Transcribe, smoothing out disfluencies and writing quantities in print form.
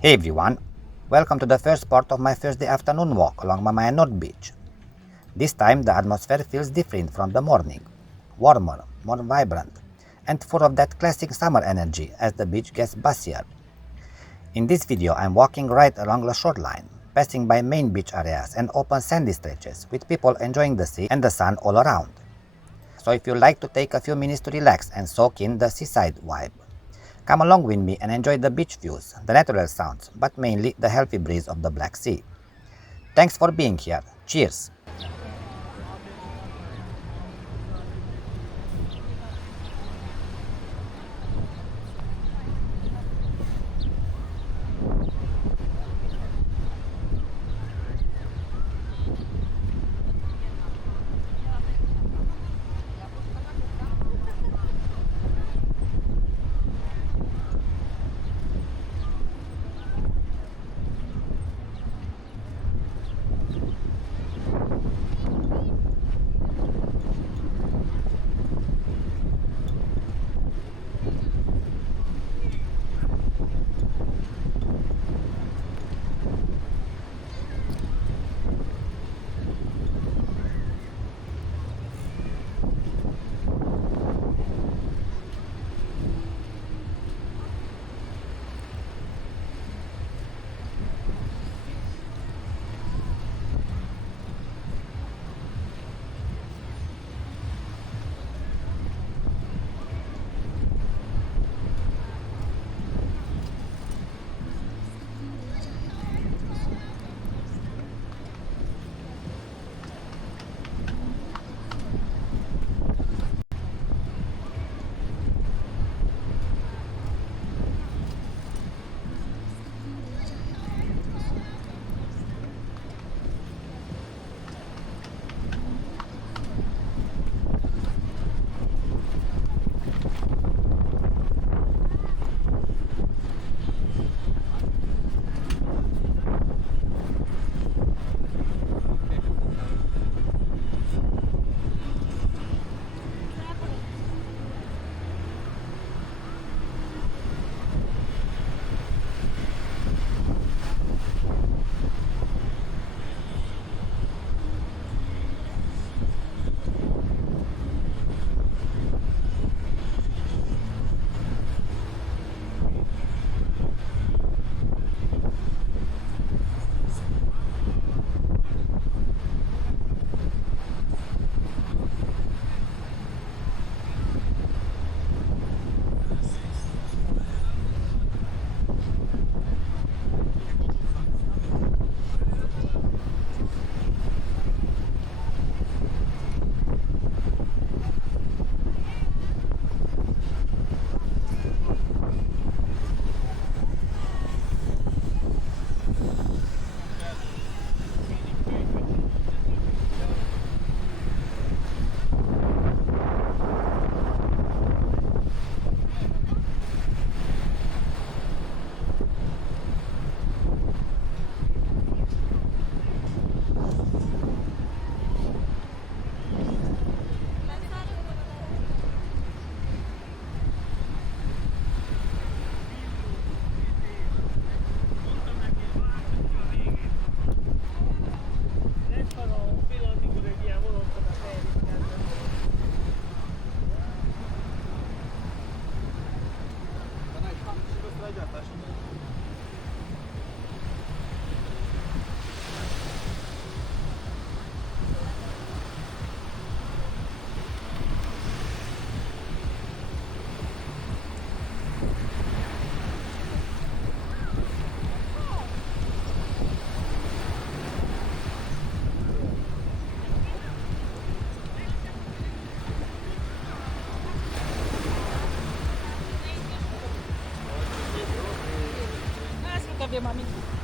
Hey everyone, welcome to the first part of my Thursday afternoon walk along Mamaia Nord Beach. This time the atmosphere feels different from the morning, warmer, more vibrant, and full of that classic summer energy as the beach gets busier. In this video I'm walking right along the shoreline, passing by main beach areas and open sandy stretches with people enjoying the sea and the sun all around. So if you like to take a few minutes to relax and soak in the seaside vibe, come along with me and enjoy the beach views, the natural sounds, but mainly the healthy breeze of the Black Sea. Thanks for being here. Cheers! Abbiamo amici.